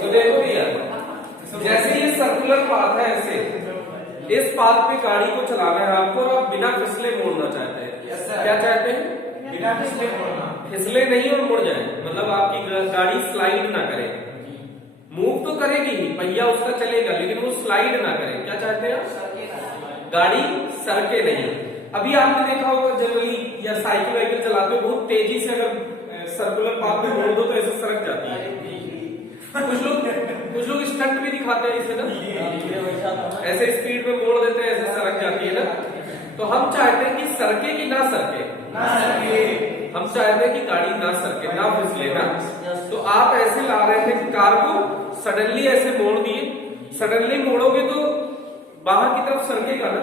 तो देखो भैया, जैसे ये सर्कुलर पाथ है, ऐसे इस पाथ पे गाड़ी को चलाना है आपको और आप बिना फिसले मोड़ना चाहते हैं। क्या चाहते हैं? बिना फिसले मोड़ना। फिसले नहीं और मुड़ जाए, मतलब आपकी गाड़ी स्लाइड ना करे। मूव तो करेगी ही, पहिया उसका चलेगा, लेकिन वो स्लाइड ना करे। क्या चाहते हैं आप? गाड़ी सरके नहीं। अभी आपने देखा होगा जनरली या साइकिल वाइकिल चलाते हो, बहुत तेजी से अगर सर्कुलर पाथ में मोड़ दो तो ऐसे सरक जाती है। कुछ लोग स्टंट भी दिखाते हैं इसे ना, ऐसे स्पीड में मोड़ देते हैं, ऐसे सरक जाती है ना। तो हम चाहते हैं कि सरके कि ना सरके, हम चाहते हैं कि गाड़ी ना सरके, ना फिसले ना। तो आप ऐसे ला रहे थे कार को, सडनली ऐसे मोड़ दिए। सडनली मोड़ोगे तो बाहर की तरफ सरकेगा ना।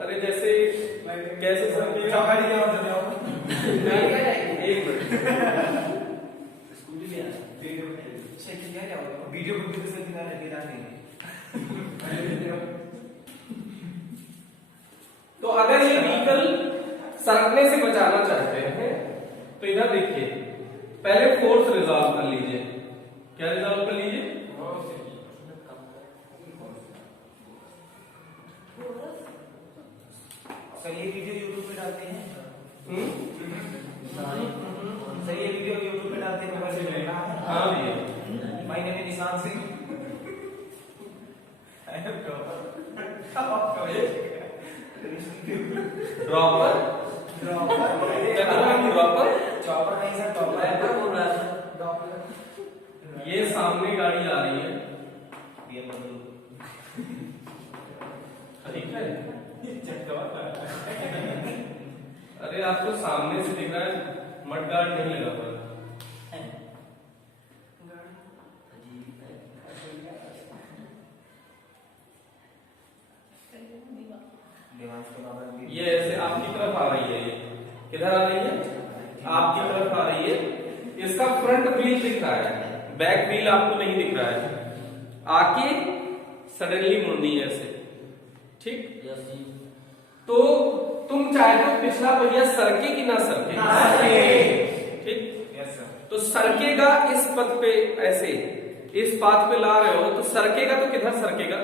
अरे जैसे कैसे सरकेगा? एक मिनट, वीडियो तो अगर ये व्हीकल सरकने से बचाना चाहते हैं तो इधर देखिए, पहले फोर्स रिजॉल्व कर लीजिए। क्या रिजॉल्व कर लीजिए? सर ये वीडियो यूट्यूब पे डालते हैं। सर ये वीडियो यूट्यूब पे डालते हैं। हाँ भैया, माय नेम इज निशान सिंह। ड्रॉपर ड्रॉपर चॉपर नहीं सर, टॉपर है। ये सामने गाड़ी आ रही है, ठीक है। अरे आपको सामने से दिख रहा है, मड गार्ड नहीं लगा हुआ। ये ऐसे आपकी तरफ आ रही है, ये किधर आ रही है? आपकी तरफ आ रही है। इसका फ्रंट व्हील दिख रहा है, बैक व्हील आपको नहीं दिख रहा है। आके सडनली मुड़नी है ऐसे, ठीक। तो तुम चाहते हो पिछला पहिया सरके कि ना सरके? ठीक। तो सरकेगा इस पथ पे, ऐसे इस पाथ पे ला रहे हो तो सरकेगा तो किधर सरकेगा?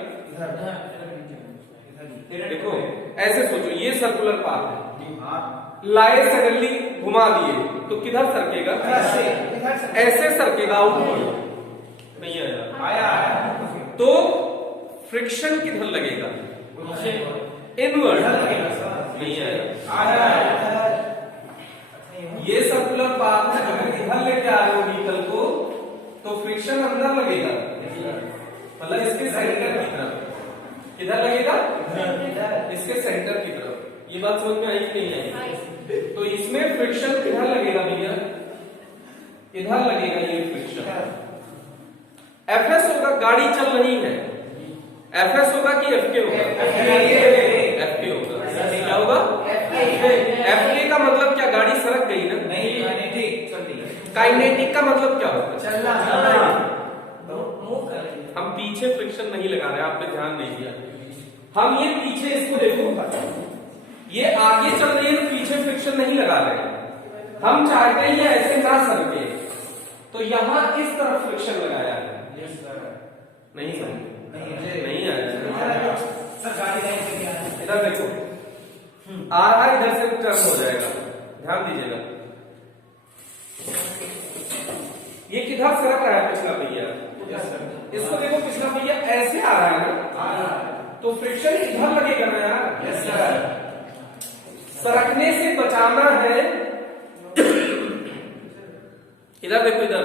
देखो ऐसे सोचो, ये सर्कुलर पाथ है, लाए सडनली घुमा दिए तो किधर सरकेगा? ऐसे सरकेगा, आउटवर्ड नहीं आया। तो फ्रिक्शन किधर लगेगा? इनवर्ड नहीं आया। ये सर्कुलर पाथ है, अगर इधर लेके आ रहे हो व्हीकल को तो फ्रिक्शन अंदर लगेगा, मतलब इसके सेंटर की तरफ। किधर लगेगा? इसके सेंटर की तरफ। ये बात समझ में आई कि नहीं आई? तो इसमें फ्रिक्शन किधर लगेगा भैया? इधर लगेगा ये फ्रिक्शन। एफएस होगा, गाड़ी चल रही है, एफएस होगा कि एफके होगा? एफके होगा। क्या होगा? एफके का मतलब क्या? गाड़ी सरक गई ना? नहीं, काइनेटिक का मतलब क्या होता है? चलना। हम पीछे फ्रिक्शन नहीं लगा रहे, आप पे ध्यान नहीं दिया। हम ये पीछे, इसको देखो, ये आगे चल रही है तो पीछे फ्रिक्शन नहीं लगा रहे। हम चाहते हैं ये ऐसे ना सरके, तो यहां इस तरफ फ्रिक्शन लगाया है। नहीं समझे? नहीं आया। इधर देखो, आ रहा है, इधर से टर्न हो जाएगा, ध्यान दीजिएगा। ये किधर सरक रहा है? पिछला पहिया। इसको देखो, पिछला पहिया ऐसे आ रहा है ना, तो फ्रिक्शन इधर लगेगा ना यार। सरकने से बचाना है। इधर देखो, इधर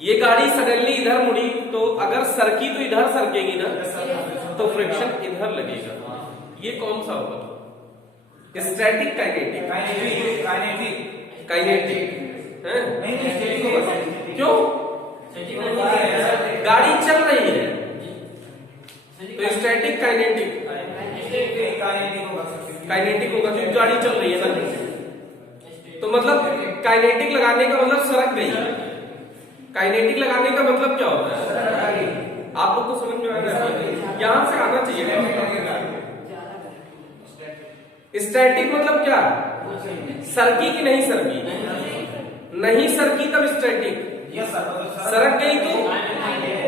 ये गाड़ी सडनली इधर मुड़ी तो अगर सरकी तो इधर सरकेगी ना, तो फ्रिक्शन इधर लगेगा। ये कौन सा होगा? Static kinetic? काइनेटिक है? क्यों? गाड़ी चल रही है तो स्टैटिक काइनेटिक होगा, क्योंकि गाड़ी चल रही है ना। तो मतलब काइनेटिक लगाने का मतलब सरक गई। काइनेटिक लगाने का मतलब क्या होता है? आप लोग को समझ में आ रहा है? यहां से आना चाहिए। स्टैटिक मतलब क्या? सरकी कि नहीं सरकी? नहीं सरकी तब स्टैटिक। यस सर, मतलब सरक गई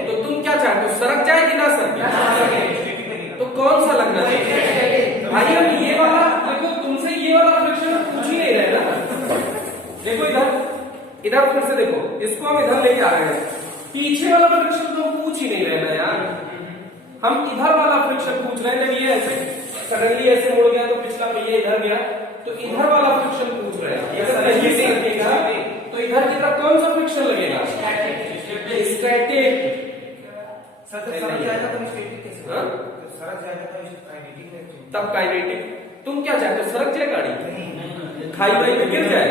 तो तुम क्या चाहते हो, सरक जाए कि ना सरक? तो कौन सा लगना चाहिए भाई? हम ये वाला देखो, तुमसे ये वाला फ्रिक्शन पूछ ही नहीं रहे ना। देखो इधर फिर से देखो, इसको हम इधर लेके आ रहे हैं, पीछे वाला फ्रिक्शन तो पूछ ही नहीं रहे ना यार, हम इधर वाला फ्रिक्शन पूछ रहे हैं। जब ये ऐसे सडनली ऐसे मुड़ गया तो पिछला पहिया इधर गया, तो इधर वाला फ्रिक्शन पूछ रहे हैं। अगर पहिए से लगेगा तो इधर की तरफ कौन सा फ्रिक्शन लगेगा? स्टैटिक। सरक जाएगा तो स्टैटिक कैसे? हाँ? सरक जाएगा तो काइनेटिक। तब काइनेटिक। तुम क्या चाहते हो, सरक जाए गाड़ी, खाई वाई में गिर जाए?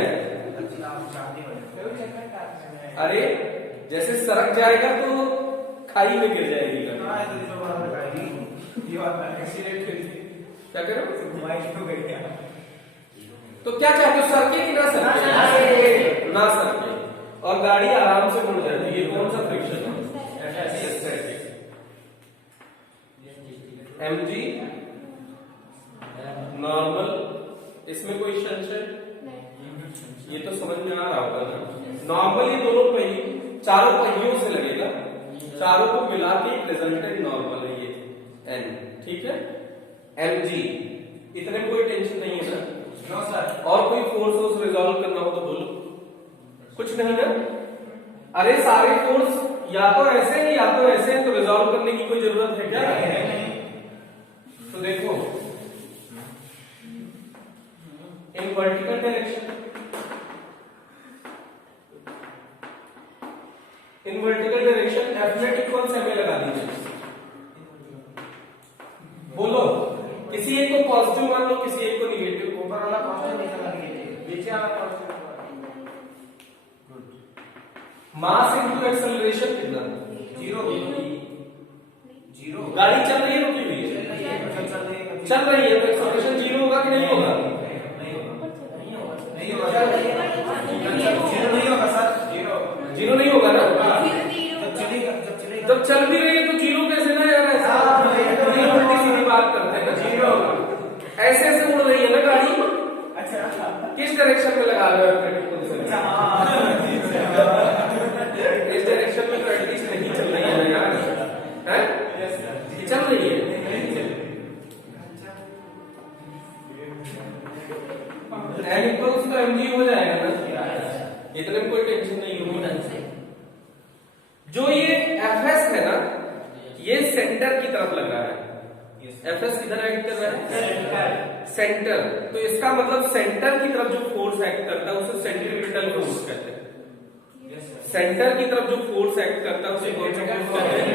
अरे जैसे सरक जाएगा तो खाई में गिर जाएगी गाड़ी। क्या करो? तो क्या चाहते हो, सरके कि ना सरके? ना सरके, और गाड़ी आराम से मुड़ जाती है। ये कौन सा फ्रिक्शन है? एमजी नॉर्मल, इसमें कोई संशय? ये तो समझ में आ रहा होगा ना। नॉर्मल ये दोनों पहिए, चारों पहियों से लगेगा, चारों को मिला के प्रेजेंटेड नॉर्मल है ये एन, ठीक है। एमजी, इतने कोई टेंशन नहीं है सर? No sir. और कोई फोर्स रिजॉल्व करना हो तो बोलो। कुछ नहीं ना? अरे सारे फोर्स या तो ऐसे हैं या तो ऐसे हैं, तो रिजॉल्व करने की कोई जरूरत है क्या? तो देखो, इन vertical direction, in vertical direction F net equal से लगा दीजिए। बोलो, किसी एक को पॉजिटिव मान लो, किसी एक को निगेटिव। ऊपर वाला पॉजिटिव, नीचे वाला निगेटिव, नीचे वाला पॉजिटिव। मास इनटू एक्सेलरेशन कितना? 0। गाड़ी चल रही है, रुकी हुई है? चल रही है, तो एक्सेलरेशन 0 होगा कि नहीं होगा? जीरो नहीं होगा ना? जब चल भी रही है तो जीरो कैसे ना यार? ऐसा उल्टी सीधी बात करते हैं ना, जीरो ऐसे ऐसे उड़ रही है ना गाड़ी। अच्छा, किस डायरेक्शन में लगा रहे हो? इस डायरेक्शन में तो एटलीस्ट नहीं चल रही है ना यार, है? चल रही है। एन इक्वल्स तो एमजी हो जाएगा ना, इतने में कोई टेंशन नहीं होगी। जो ये एफएस है ना, ये सेंटर की तरफ लग रहा है। एफएस किधर एक्ट कर रहा है? सेंटर। तो इसका मतलब सेंटर की तरफ जो फोर्स एक्ट करता है उसे सेंट्रीपिटल फोर्स कहते हैं। सेंटर की तरफ जो फोर्स एक्ट करता है उसे कौन सा फोर्स कहते हैं?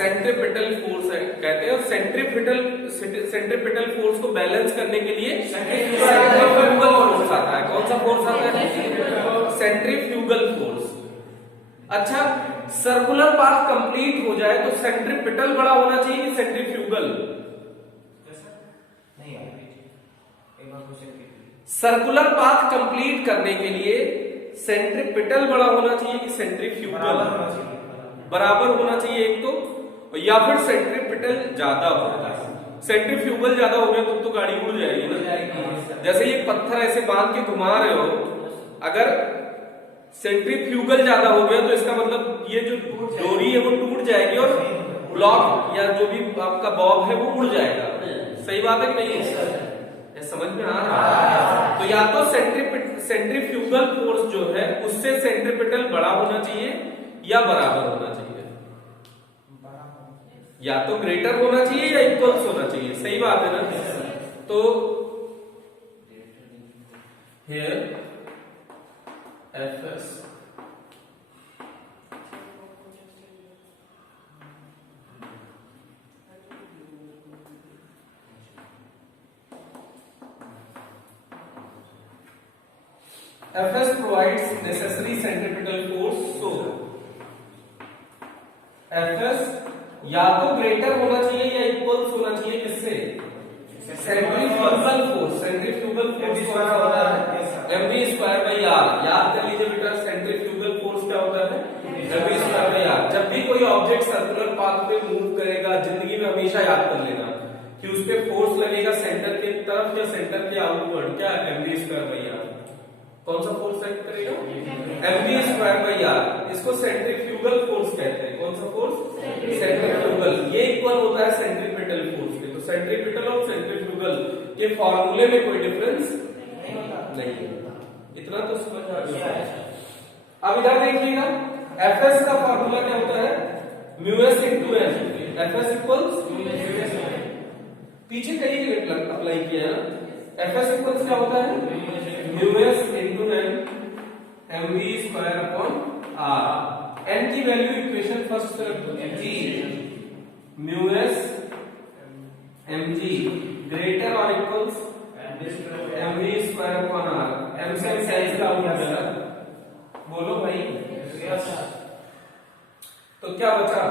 सेंट्रीपिटल फोर्स एक्ट कहते हैं। और सेंट्रीपिटल फोर्स को बैलेंस करने के लिए सेंट्रीफ्यूगल फोर्स आता है। कौन सा फोर्स आता है? Centrifugal force. अच्छा, सर्कुलर पाथ कंप्लीट हो जाए तो सेंट्रीपिटल बड़ा होना चाहिए कि सेंट्रीफ्यूगल? सर्कुलर पाथ कंप्लीट करने के लिए सेंट्रीपिटल बड़ा होना चाहिए कि सेंट्रीफ्यूगल? बराबर होना चाहिए एक तो, या फिर सेंट्रीपिटल ज्यादा होगा। सेंट्रीफ्यूगल ज्यादा हो गया तो गाड़ी उड़ जाएगी ना। जैसे ये पत्थर ऐसे बांध के घुमा रहे हो, अगर सेंट्रीफ्यूगल ज्यादा हो गया तो इसका मतलब ये जो डोरी है वो टूट जाएगी और ब्लॉक या जो भी आपका बॉब है वो उड़ जाएगा। सही बात है कि नहीं है? समझ में आ रहा है? तो या तो सेंट्रीफ्यूगल फोर्स जो है उससे सेंट्रीपिटल बड़ा होना चाहिए या बराबर होना चाहिए, या तो ग्रेटर होना चाहिए या इक्वल्स होना चाहिए। सही बात है ना? तो here Fs Fs provides necessary centripetal force, so Fs या तो ग्रेटर होना चाहिए या इक्वल्स होना चाहिए किससे? Centrifugal force. सेंट्रीफ्यूगल फोर्स कौन सा होता है? mv²r। याद कर लीजिए बेटा, सेंट्रीफ्यूगल फोर्स क्या होता है? mv²r। जब भी कोई ऑब्जेक्ट सर्कुलर पाथ पे मूव करेगा, जिंदगी में हमेशा याद कर लेना कि उस पे फोर्स लगेगा सेंटर की तरफ या सेंटर के आउटवर्ड, क्या? mv²r। कौन सा फोर्स एक्ट करेगा? mv square by r. इसको सेंट्रीफ्यूगल फोर्स कहते हैं। कौन सा फोर्स? सेंट्रीफ्यूगल। ये इक्वल होता है सेंट्रीपिटल फोर्स के। तो सेंट्रीपिटल और सेंट्रीफ्यूगल के फॉर्मूले में कोई डिफरेंस नहीं है। इतना तो समझ आ गया। अब इधर देखिएगा, Fs का फॉर्मूला क्या होता है? μs into n। Fs equals, पीछे कई जगह अप्लाई किया है ना। Fs इक्वल्स क्या होता है? μs into n mv square upon r। n की वैल्यू इक्वेशन फर्स्ट से रखो, mg μs mg ग्रेटर और equals mv square upon r। m से साइज का आउट चला, बोलो भाई। तो क्या बचा?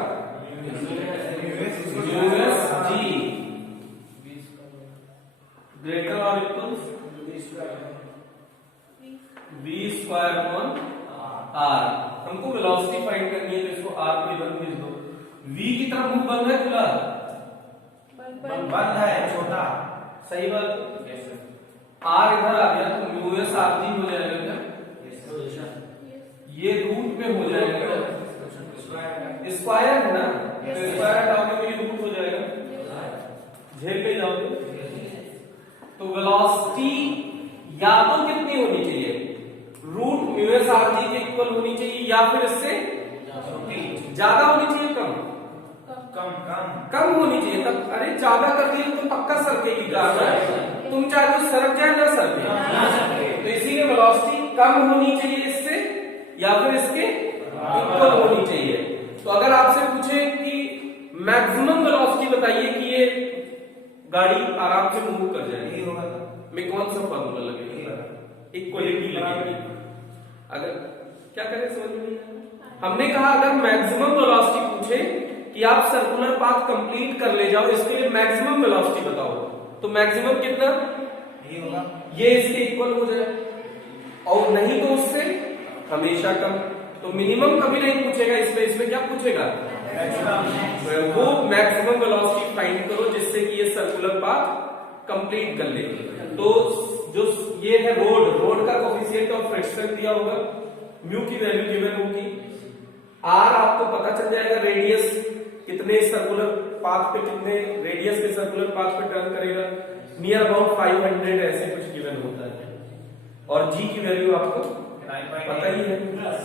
μs g ग्रेटर और equals v square upon r। हमको वेलोसिटी फाइंड करनी है, तो इसको r पे इधर भेज दो। v की तरफ मुंह बंद है खुला? बंद है, छोटा। सही बात। r इधर आ गया तो μs rg हो जाएगा क्या? ये रूट में हो जाएगा, स्क्वायर है ना, तो स्क्वायर हटाओगे तो ये रूट हो जाएगा। झेल पे जाओगे तो वेलोसिटी या तो कितनी होनी चाहिए? रूट μs rg के इक्वल होनी चाहिए, या फिर इससे ज्यादा होनी चाहिए? कम होनी चाहिए। तब अरे ज्यादा कर दिए तो पक्का सरकेगी कार। तुम चाहे तो सरक जाए ना सरके, तो इसीलिए वेलोसिटी कम होनी चाहिए इससे, या फिर इसके इक्वल होनी चाहिए। तो अगर आपसे पूछे कि मैक्सिमम वेलोसिटी बताइए कि ये गाड़ी आराम से मूव कर जाएगी, में कौन सा फॉर्मूला लगेगा? इक्वलिटी लगेगी। अगर क्या करें समझ में नहीं आया। हमने कहा अगर मैक्सिमम वेलोसिटी पूछे कि आप सर्कुलर पाथ कंप्लीट कर ले जाओ, इसके लिए मैक्सिमम वेलोसिटी बताओ, तो मैक्सिमम कितना? ये इसके इक्वल हो जाए, और नहीं तो उससे हमेशा कम। तो मिनिमम कभी नहीं पूछेगा इसमें क्या पूछेगा? वो मैक्सिमम वेलोसिटी फाइंड करो जिससे कि ये सर्कुलर पाथ कंप्लीट कर ले। तो जो ये है रोड का कोफिशिएंट ऑफ फ्रिक्शन दिया होगा, म्यू की वैल्यू गिवन होगी, आर आपको पता चल जाएगा रेडियस कितने सर्कुलर पाथ पे, कितने रेडियस के सर्कुलर पाथ पे टर्न करेगा, नियर अबाउट 500 ऐसे कुछ गिवन होता है। और जी की वैल्यू आपको पता ही है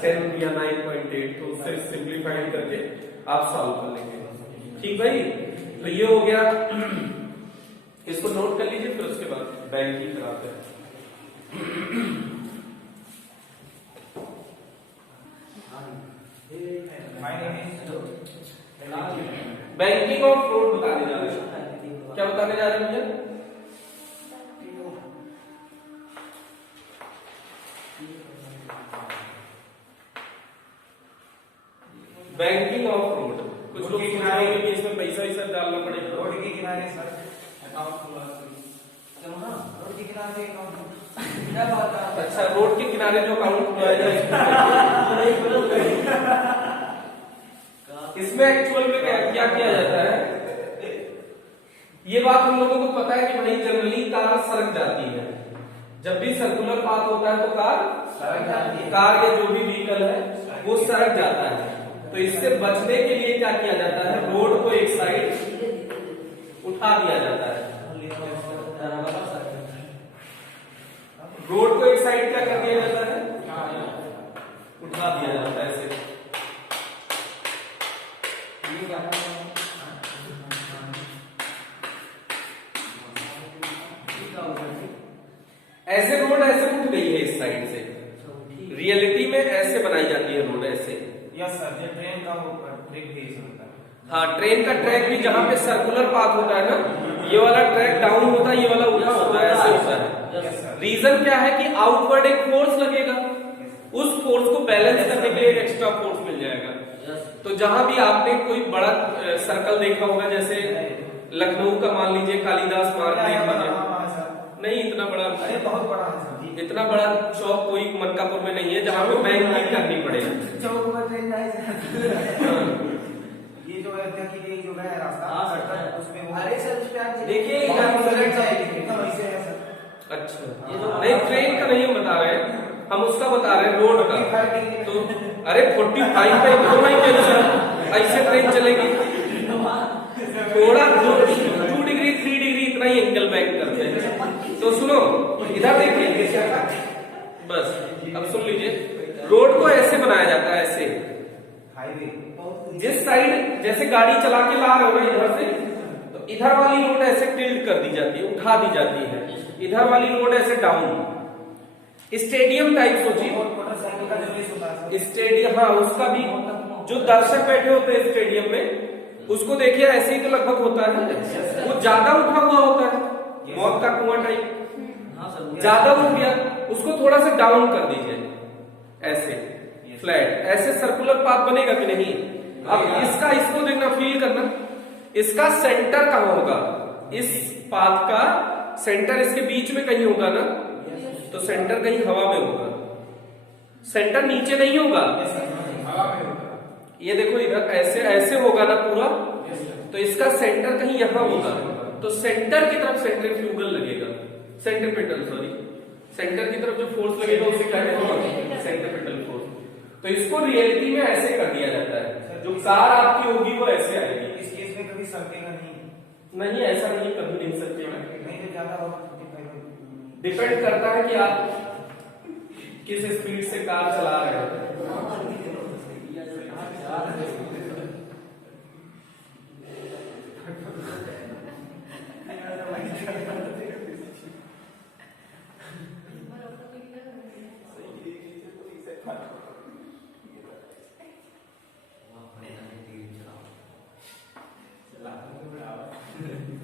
10 या 9.8, तो उससे सिंप्लीफाइड करके आप सॉल्व कर लेंगे। ठीक भाई, तो ये हो गया, इसको नोट कर लीजिए, फिर उसके बाद बैंकिंग कराते हैं। बैंकिंग ऑफ फ्रूट बताने जा रहे हैं। क्या बताने जा रहे हैं भैया? Banking of road. कुछ लोग किनारे में इसमें पैसा ही सब डालना पड़ेगा। रोड के किनारे सर अकाउंट खुलवा चलो ना, रोड के किनारे अकाउंट। क्या बात है? अच्छा, रोड के किनारे जो अकाउंट खुलवाएगा इसमें एक्चुअल में क्या किया जाता है? ये बात हम लोगों को पता है कि भाई जनरली कार सड़क जाती है। जब भी सर्कुलर पाथ होता है तो कार सड़क जाती है। कार या जो भी व्हीकल है वो सड़क जाता है। तो इससे बचने के लिए क्या किया जाता है? रोड को एक साइड उठा दिया जाता है। रोड को एक साइड क्या कर दिया जाता है? उठा दिया जाता है ऐसे। ऐसे रोड ऐसे उठ गई है इस साइड से। रियलिटी में ऐसे बनाई जाती है रोड ऐसे। यस सर, जो ट्रेन का वो ट्रैक भी होता है। हाँ, ट्रेन का ट्रैक भी जहाँ पे सर्कुलर पाथ होता है ना, ये वाला ट्रैक डाउन होता है, ये वाला उठा होता है, ऐसे होता है। रीजन क्या है कि आउटवर्ड एक फोर्स लगेगा, उस फोर्स को बैलेंस करने के लिए एक एक्स्ट्रा फोर्स मिल जाएगा। तो जहां भी आपने कोई बड़ा सर्कल देखा होगा, जैसे लखनऊ का मान लीजिए कालिदास मार्ग देख लीजिए, नहीं इतना बड़ा, अरे बहुत बड़ा है सर। इतना बड़ा चौक कोई मनकापुर में नहीं है जहाँ पे बैंकिंग करनी पड़ेगी। चौक में ट्रेन जाए ये जो अयोध्या की ये जो है रास्ता उसमें वो, अरे सर उस पे आप देखिए इधर सड़क जाएगी एकदम ऐसे है सर। अच्छा, नहीं ट्रेन का नहीं हम बता रहे हैं, हम उसका बता रहे हैं रोड का। 45 डिग्री तो अरे 45 पे होना ही कैसा, ऐसे ट्रेन चलेगी? थोड़ा 2 डिग्री 3 डिग्री इतना ही एंगल बैंक करते हैं। तो सुनो इधर देखिए, बस अब सुन लीजिए, रोड को ऐसे बनाया जाता है, ऐसे हाईवे जिस साइड जैसे गाड़ी चला के ला रहे हो ना इधर से, तो इधर वाली रोड ऐसे टिल्ट कर दी जाती है, उठा दी जाती है, इधर वाली रोड ऐसे डाउन, स्टेडियम टाइप सोचिए। मोटरसाइकिल का जो रेस होता है स्टेडियम, हाँ उसका भी, जो दर्शक बैठे होते हैं स्टेडियम में, उसको देखिए ऐसे ही तो लगभग होता है, वो ज्यादा उठा हुआ होता है, मौत का कुआं टाइप, ज्यादा उठ गया, उसको थोड़ा सा डाउन कर दीजिए, ऐसे फ्लैट, ऐसे सर्कुलर पाथ बनेगा कि नहीं? अब इसका, इसको देखना, फील करना, इसका सेंटर कहाँ होगा? इस पाथ का सेंटर इसके बीच में कहीं होगा ना, तो सेंटर कहीं हवा में होगा, सेंटर नीचे नहीं होगा। ये देखो इधर ऐसे ऐसे होगा ना पूरा, तो इसका सेंटर कहीं यहां होगा, तो सेंटर की तरफ सेंट्रीफ्यूगल लगेगा, सेंट्रीपिटल सॉरी, सेंटर की तरफ जो फोर्स लगेगा उसे क्या कहते हैं? Centripetal force. तो इसको रियलिटी में ऐसे कर दिया जाता है, जो कार आपकी होगी वो ऐसे आएगी। इस केस में कभी सरकेगा नहीं, ऐसा नहीं, कभी नहीं सकते, नहीं तो ज्यादा डिपेंड करता है कि आप किस स्पीड से कार चला रहे हो।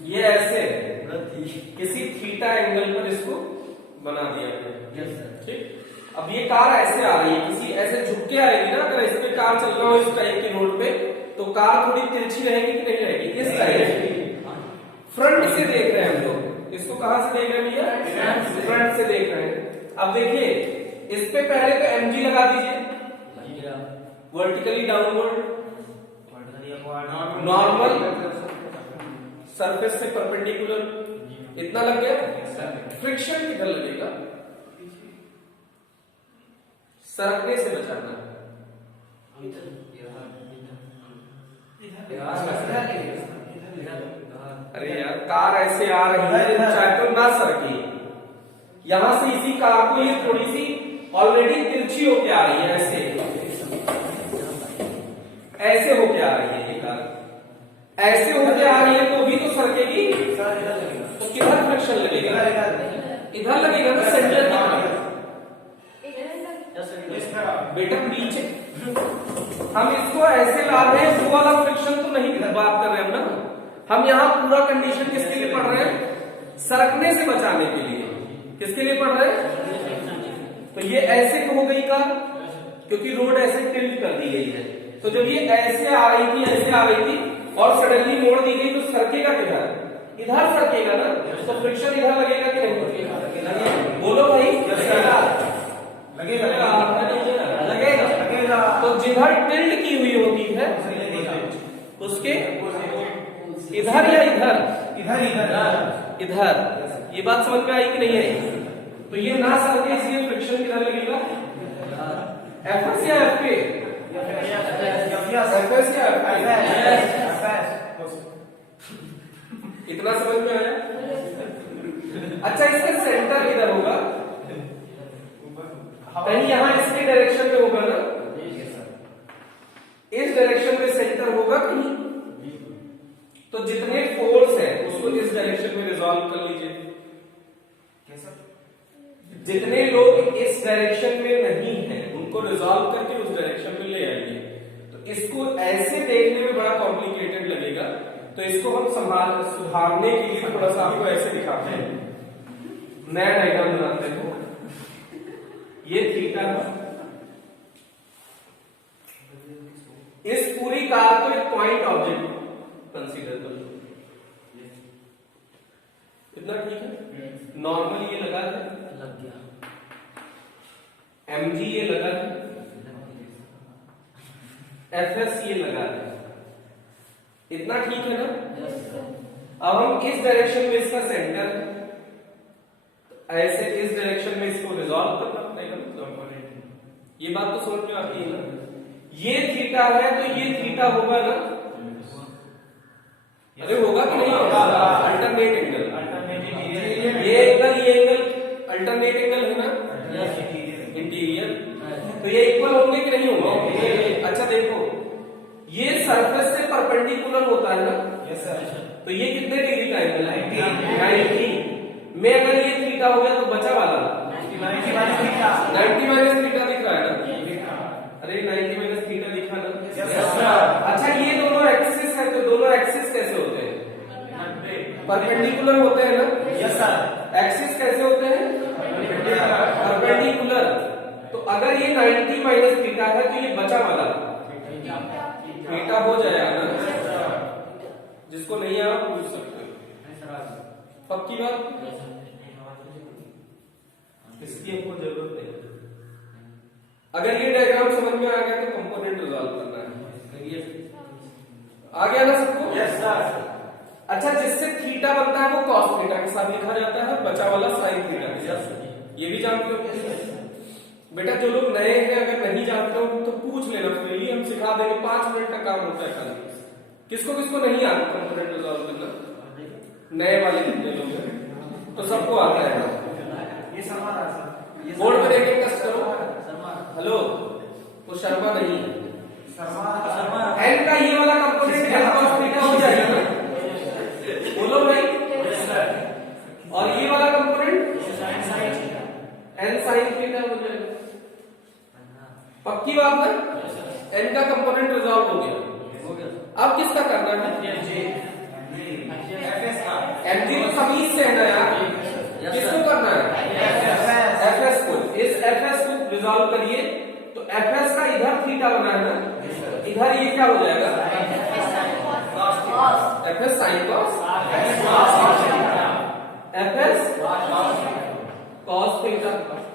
ये ऐसे किसी थीटा एंगल पर इसको बना दिया गया, ठीक। अब ये कार ऐसे आ रही है, किसी ऐसे झुक के आएगी ना, अगर इस पे कार चल रहा हो इस टाइप की रोड पे, तो कार थोड़ी तिरछी रहेगी कि नहीं रहेगी? इस टाइप फ्रंट से देख रहे हैं हम लोग, इसको कहां से देख रहे हैं भैया? फ्रंट से देख रहे हैं। अब देखिए इस पे पहले तो mg लगा दीजिए, वर्टिकली डाउनवर्ड, नॉर्मल सरफेस से परपेंडिकुलर, इतना लग गया। फ्रिक्शन किधर लगेगा? सरकने से बचाना, अरे यार कार ऐसे आ रही है, चाहे तो ना सरके, यहां से इसी कार को ये थोड़ी सी ऑलरेडी तिरछी होके आ रही है, ऐसे ऐसे होके आ रही है ये कार, ऐसे होके आ रही है तो भी तो सरकेगी, तो किधर फ्रिक्शन लगेगा? इधर लगेगा ना, सेंटर की तरफ। बेटा पीछे हम इसको ऐसे ला रहे हैं, वो वाला फ्रिक्शन तो नहीं बात कर रहे हैं ना, हम यहाँ पूरा कंडीशन किसके लिए पढ़ रहे हैं? सरकने से बचाने के लिए। किसके लिए पढ़ रहे हैं? तो ये ऐसे हो गई कार, क्योंकि रोड ऐसे टिल्ट कर दी गई है, तो जब ये ऐसे आ रही थी, ऐसे आ रही थी और सडनली मोड़ दी गई, तो सरकेगा किधर? इधर सरकेगा ना, तो फ्रिक्शन इधर लगेगा कि नहीं लगेगा? बोलो भाई, लगेगा, लगेगा। तो जिधर टिल्ट की हुई होती है उसके इधर या इधर? इधर। ये बात समझ में आई कि नहीं आई? तो ये ना सरके, इसलिए फ्रिक्शन किधर लगेगा? एफएस या एफपी? एफएस या इतना समझ में आया? अच्छा, इसका सेंटर किधर होगा? कहीं यहां इसके डायरेक्शन में होगा ना, इस डायरेक्शन में सेंटर होगा कहीं, तो जितने फोर्स है उसको इस डायरेक्शन में रिजॉल्व कर लीजिए। जितने लोग इस डायरेक्शन में नहीं है उनको रिजॉल्व करके उस डायरेक्शन में ले आइए। तो इसको ऐसे देखने में बड़ा कॉम्प्लिकेटेड लगेगा, तो इसको हम सुधारने के लिए थोड़ा सा आपको ऐसे दिखाते हैं, नया डायग्राम बनाते हैं। ये थीटा, इस पूरी कार को एक पॉइंट ऑब्जेक्ट कंसीडर कर लो, इतना ठीक है। नॉर्मल ये लगा है, लग गया, mg ये लगा है, fs ये लगा है, इतना ठीक है ना? अब हम इस डायरेक्शन में इसका सेंटर, ऐसे इस डायरेक्शन में इसको रिजॉल्व करना पड़ेगा। ये बात तो समझ में आती है ना। ये थीटा है तो ये थीटा होगा ना, अरे होगा कि नहीं होगा? अल्टरनेट एंगल, ये एंगल अल्टरनेट एंगल है ना, इंटीरियर। तो ये इक्वल होंगे कि नहीं होंगे? अच्छा देखो, ये सरफेस से परपेंडिकुलर होता है ना, तो ये कितने डिग्री का एंगल है? 90। में अगर ये थीटा हो गया तो बचा वाला 90 माइनस थीटा दिख रहा है ना? अरे 90 माइनस थीटा दिखा ना? अच्छा ये दोनों एक्सिस है, तो दोनों एक्सिस कैसे होते हैं? परपेंडिकुलर होते हैं ना? Yes sir. एक्सिस कैसे होते हैं? परपेंडिकुलर। तो अगर ये 90 माइनस थीटा है तो ये बचा वाला थीटा हो जाएगा ना? जिसको नहीं आया पूछ सकते हो। पक्की बात? इसकी हमको जरूरत नहीं। अगर ये डायग्राम समझ में आ गया तो कंपोनेंट रिजॉल्व करना है। आ गया ना सबको? Yes sir. अच्छा, जिससे थीटा बनता है वो कॉस थीटा के साथ लिखा जाता है, बचा वाला साइन थीटा के साथ। ये भी जानते हो बेटा? जो लोग नए हैं अगर नहीं जानते हो तो पूछ लेना, फ्रीली हम सिखा देंगे। 5 मिनट का काम होता है खाली। किसको किसको नहीं आता कंपोनेंट रिजॉल्व करना? नए वाले जितने लोग हैं तो सबको आता है। ये शर्मा बोर्ड पर एक टेस्ट करो। हेलो, वो शर्मा नहीं है। एन का ये वाला कंपोनेंट एन cos थीटा हो जाएगा ना? बोलो भाई। और ये वाला कंपोनेंट एन sin थीटा हो जाएगा। पक्की बात है? एन का कंपोनेंट रिजॉल्व हो गया। अब किसका करना है? एमजी तो समीज से है ना यार, किसको करना है? एफएस को। इस एफएस को रिजॉल्व करिए तो एफएस का इधर थीटा बना है ना, इधर ये क्या हो जाएगा? FS sine cos, FS cos theta.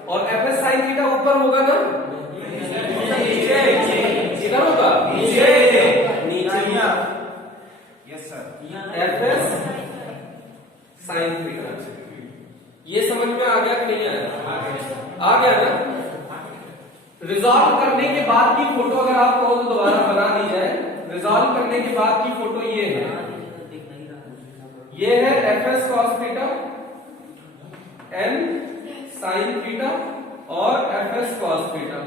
और एफएस साइन थीटा ऊपर होगा ना? इधर होगा? नीचे। Yes sir. FS sine theta. ये समझ में आ गया कि नहीं आया? आ गया ना? रिजॉल्व करने के बाद की फोटो अगर आप कहो तो दोबारा बना दी जाए। रिजॉल्व करने के बाद की फोटो ये है, ये है FS cos theta, N sine theta और एफएस कॉस थीटा।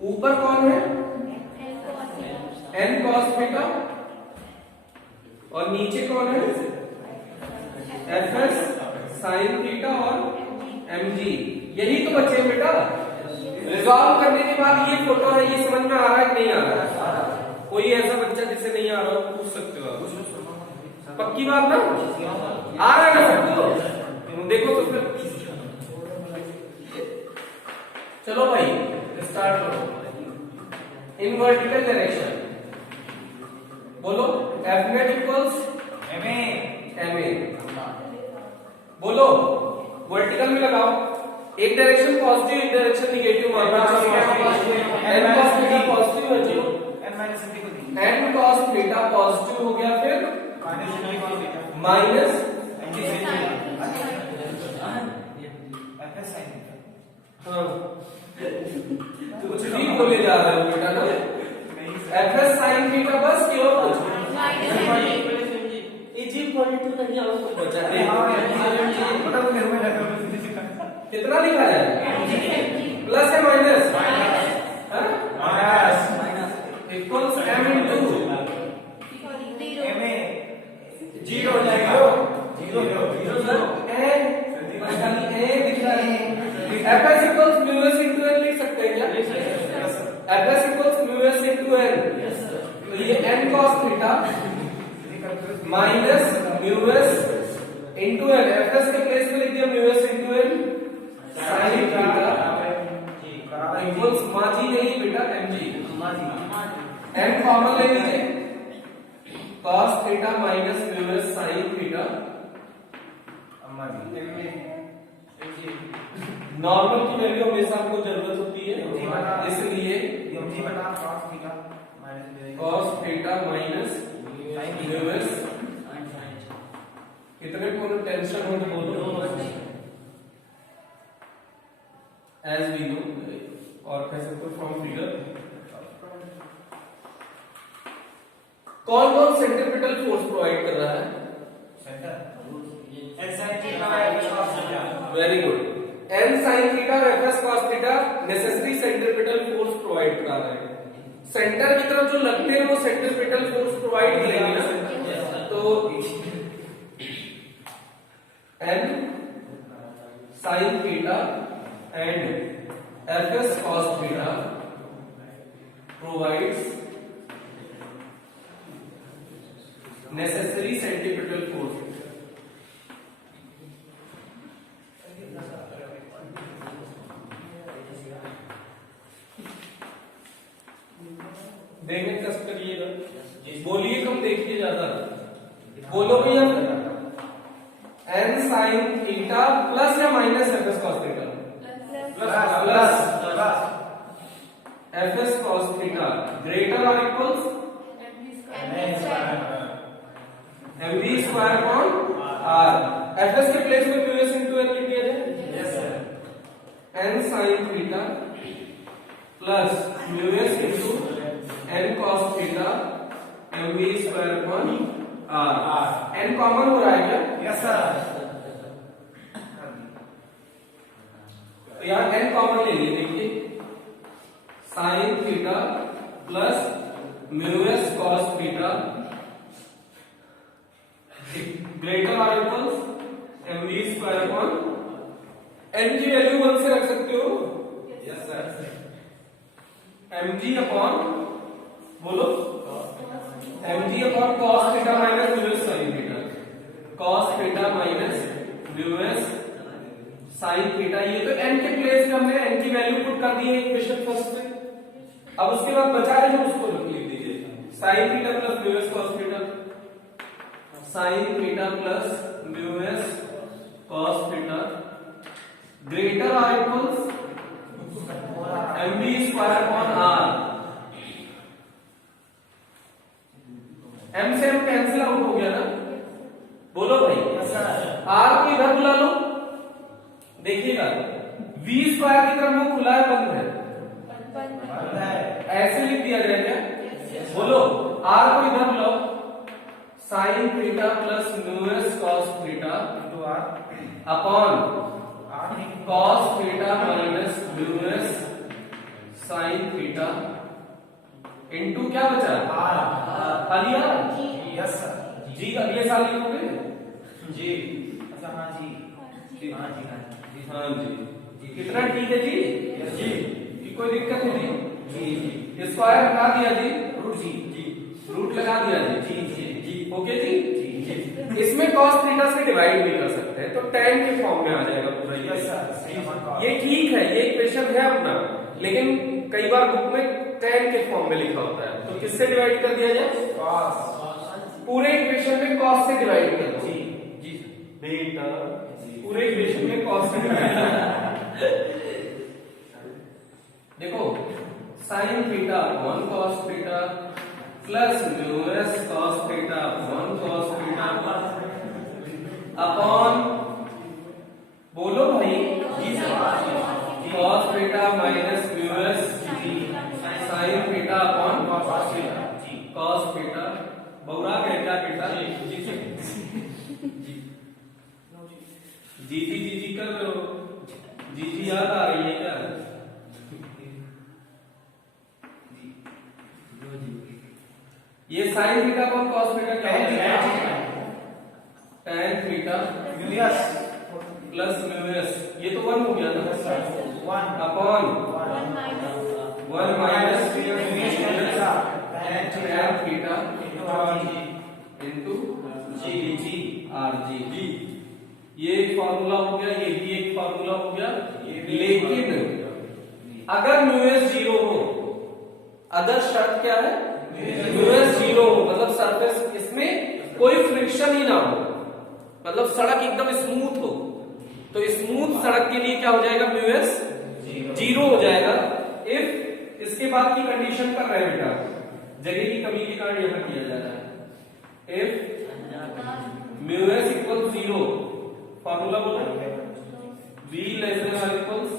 ऊपर कौन है? N cos theta. और नीचे कौन है? एफएस साइन थीटा और एमजी। यही तो बचे बेटा। रिजॉल्व करने के बाद ये फोटो है, ये समझ में आ रहा है कि नहीं आ रहा? कोई ऐसा बच्चा जिसे नहीं आ रहा हो पूछ सकते हो आप। पक्की बात ना? आ रहा है ना सबको? देखो तो फिर चलो भाई स्टार्ट करो। इन वर्टिकल डायरेक्शन बोलो F net equals M A. बोलो वर्टिकल में लगाओ। एक डायरेक्शन पॉजिटिव, एक डायरेक्शन निगेटिव मानना है। एन कॉस थीटा पॉजिटिव है, चलो एन कॉस थीटा पॉजिटिव हो गया, फिर माइनस कुछ भी बोले जा रहे हो बेटा ना? एफएस साइन थीटा बस क्यों कुछ नहीं आओ तो बचा कितना लिखा जाए? प्लस है minus? Equals M into zero हो जाएगा। FS equals mu S into N लिख सकते हैं क्या? FS equals mu S into N. तो ये N cos theta minus mu S into N. FS के प्लेस में लिख दिया mu S into N sine theta equals माजी नहीं बेटा एमजी। एम कॉमन ले लीजिए, cos theta minus mu S sine theta. Normal की वैल्यू हमेशा आपको जरूरत होती है, इसलिए cos theta minus mu S. कितने को टेंशन हो तो बोलो। एज वी नो और कह सकते हो फ्रॉम फिगर कौन कौन सेंट्रीपिटल फोर्स प्रोवाइड कर रहा है? Very good. n sin theta और fs cos theta necessary centripetal force provide कर रहा है। सेंटर की तरफ जो लगते हैं वो सेंट्रीपिटल फोर्स प्रोवाइड करेंगे ना, तो n sin theta and fs cos theta provides necessary centripetal force। देखने कस करिएगा, बोलिए कम, देखिए ज्यादा, बोलो भैया। n sin थीटा प्लस या minus fs cos theta? Plus fs cos theta greater और equals mv square upon r। fs के प्लेस में qs into n लिख दिया जाए। Yes sir. n sin theta plus qs into n cos theta mv square upon r। n common हो रहा है क्या? Yes sir. तो यहाँ n कॉमन ले लीजिए, देखिए sin theta plus mu s cos theta greater और equals mv square upon n की वैल्यू 1 से रख सकते हो। Yes sir. mg अपॉन बोलो mg upon cos theta minus mu s sin theta, cos theta minus mu s sin theta. ये तो n के प्लेस में हमने n की वैल्यू पुट कर दी है इक्वेशन फर्स्ट में। अब उसके बाद बचा है जो उसको लिख दीजिए sin theta plus mu s cos theta, sin theta plus mu s cos theta greater और equals mv square upon r। m से m कैंसिल आउट हो गया ना, बोलो भाई। r को इधर बुला लो, देखिएगा v स्क्वायर की तरफ मुंह खुला है बंद है? ऐसे लिख दिया जाए क्या? बोलो r को इधर बुलाओ, sin theta plus mu s cos theta upon cos theta minus mu s sin theta into क्या बचा? आलिया। Yes sir. जी अगले साल लिखोगे? जी। अच्छा हाँ जी। हाँ जी हाँ जी। कितना ठीक है जी? जी। कोई दिक्कत है जी? जी। स्क्वायर हटा दिया जी, रूट जी जी रूट लगा दिया जी जी जी जी ओके जी जी। इसमें cos थीटा से डिवाइड भी कर सकते हैं तो tan के फॉर्म में आ जाएगा पूरा। ये ठीक है, ये इक्वेशन है अपना, लेकिन कई बार बुक में tan के फॉर्म में लिखा होता है, तो किससे डिवाइड कर दिया जाए? cos। पूरे इक्वेशन में cos से डिवाइड कर दो। जी जी बेटा, पूरे इक्वेशन में cos से डिवाइड देखो sin theta upon cos theta plus mu s cos theta upon cos theta upon बोलो भाई cos theta minus mu s sin theta upon cos theta. बहुरा गया क्या बेटा? जी जी जी जी कर रहे हो? जी जी याद आ रही है क्या? ये sin theta upon cos theta क्या है? tan थीटा प्लस म्यूएस, ये तो 1 हो गया ना, upon 1 minus tan theta into g g r g. ये एक फार्मूला हो गया, ये भी एक फार्मूला हो गया। लेकिन अगर म्यूएस 0 हो, अगर शर्त क्या है? म्यूएस 0 हो, मतलब सरफेस इसमें कोई फ्रिक्शन ही ना हो, मतलब सड़क एकदम स्मूथ हो, तो स्मूथ सड़क के लिए क्या हो जाएगा? म्यूएस 0 हो जाएगा। इफ इसके बाद की कंडीशन कर रहे हैं बेटा, जगह की कमी के कारण यहां किया जा रहा है। इफ म्यूएस इक्वल 0, फार्मूला बोलो v लेस देन और इक्वल्स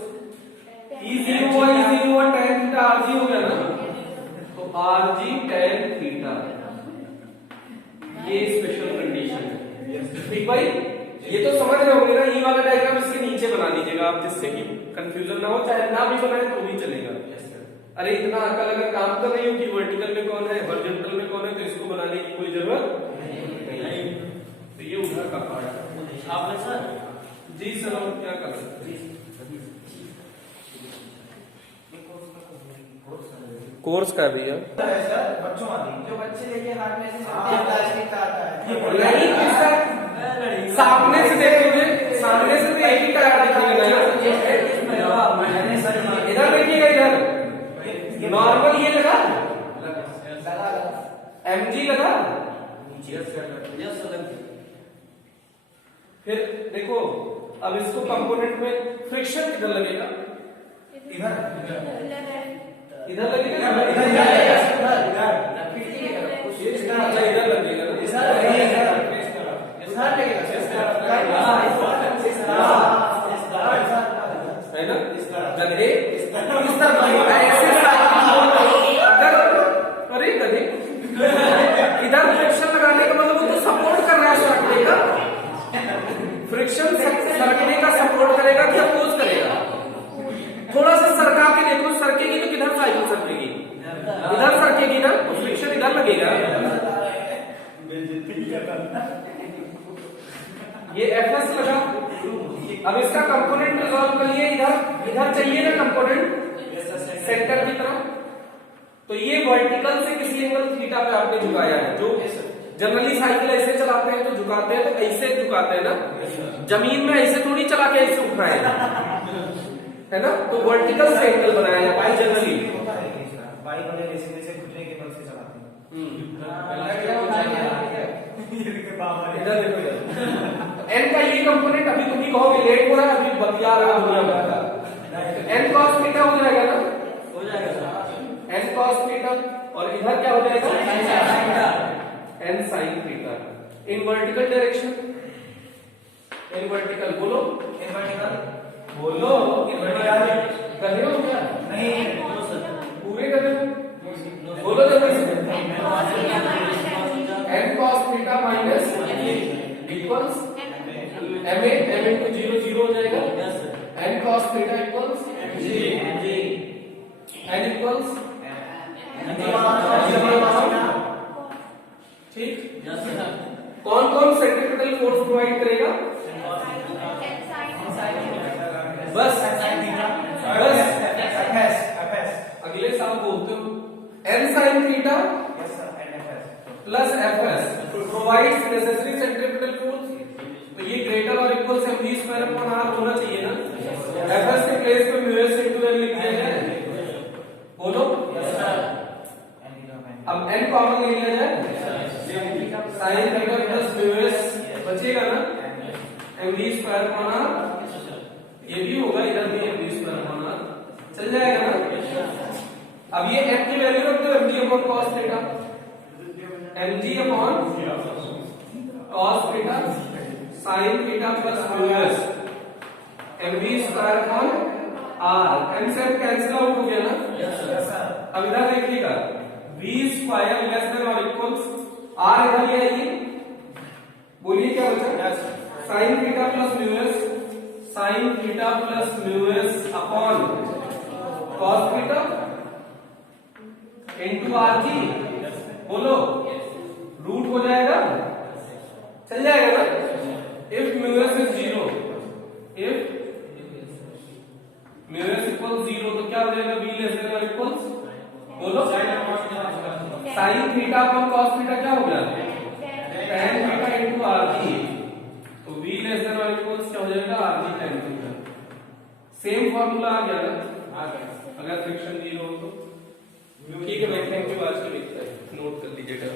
E0 और E0 लीजिएगा आप, जिससे कि कंफ्यूजन ना हो, चाहे ना भी बनाए तो भी चलेगा। अरे इतना अकल अगर काम कर रही हो कि वर्टिकल में कौन है हॉरिजॉन्टल में कौन है, तो इसको बनाने की कोई जरूरत नहीं। तो ये उधर का पार्ट है। आपने सर जी सर, और क्या कर सकते हैं? कोर्स कर दिया सर बच्चों वाली जो बच्चे लेके हाथ में से प्लास्टिक का आता है नहीं, किसका सामने से देखोगे, सामने से तो एक ही टायर दिखेगा। इधर देखिएगा, इधर नॉर्मल ये लगा एमजी लगा। फिर देखो अब इसको कंपोनेंट में फ्रिक्शन किधर लगेगा? इधर लगेगा, अच्छा इधर लगेगा, है ना? गधे ऐसे अगर, अरे गधे इधर फ्रिक्शन लगाने का मतलब वो तो सपोर्ट कर रहा है सरकने का, फ्रिक्शन सरकने का सपोर्ट करेगा कि अपोज करेगा? थोड़ा सा सरका के देखो, सरकेगी तो किधर साइकिल सरकेगी? इधर सरकेगी ना, तो फ्रिक्शन इधर लगेगा। ये एफएस लगा। अब इसका कंपोनेंट रिजॉल्व करिए, इधर चाहिए ना कंपोनेंट सेंटर की तरफ, तो ये वर्टिकल से किसी एंगल थीटा पे आपने झुकाया है। जो जनरली साइकिल ऐसे चलाते हैं तो झुकाते हैं, तो ऐसे झुकाते हैं ना, जमीन में ऐसे थोड़ी चला के ऐसे उठाए है ना, तो वर्टिकल से एंगल बनाया जाता है जनरली। बाइक वाले रेसिंग से घुटने के बल से चलाते हैं। इधर देखो, एन का ये कंपोनेंट अभी तुम ही कहोगे लेट हो रहा है, अभी बतिया रहा है दुनिया भर का। एन कॉस थीटा हो जाएगा ना, हो जाएगा सर। एन कॉस थीटा, और इधर क्या हो जाएगा? N sine theta. In vertical direction, in vertical बोलो, इन वर्टिकल बोलो, गधे हो क्या? नहीं पूरे गधे हो? बोलो जल्दी से। N cos theta minus equals M A two 0 0 हो जाएगा। N cos theta equals N equals ठीक। कौन कौन सेंट्रीपिटल फोर्स प्रोवाइड करेगा? बस अगले साल बोलते हो N sine theta plus F S provides necessary centripetal force. तो ये ग्रेटर और इक्वल से v स्क्वायर अपॉन r होना चाहिए ना। एफ एस के प्लेस पे म्यू एस इनटू एन लिख दिया जाए, बोलो। अब n कॉमन ले लिया जाए, sign theta plus mu S बचेगा ना, mv स्क्वायर अपॉन r। ये भी होगा, इधर भी mv स्क्वायर अपॉन r चल जाएगा ना। अब ये m की वैल्यू रख दो, mg upon cos theta, mg upon cos theta sin theta plus mu S, mv square upon r। m से m कैंसिल आउट हो गया ना। अब इधर देखिएगा, v स्क्वायर लेस देन और इक्वल्स r, इधर ये आइए, बोलिए क्या बचा? sin theta plus mu S, sin theta plus mu S upon cos theta into r जी, बोलो। रूट हो जाएगा, चल जाएगा ना। If mu S is 0, if mu s equal 0 तो क्या हो जाएगा? v लेस देन और इक्वल्स, बोलो। Sine theta upon cos theta क्या हो गया? tan theta into r g. तो v लेस देन और इक्वल्स क्या हो जाएगा? R g tan theta. Same formula आ गया ना, अगर फ्रिक्शन 0 हो तो। ठीक है भाई, थैंक यू। आज के लिए नोट कर लीजिएगा।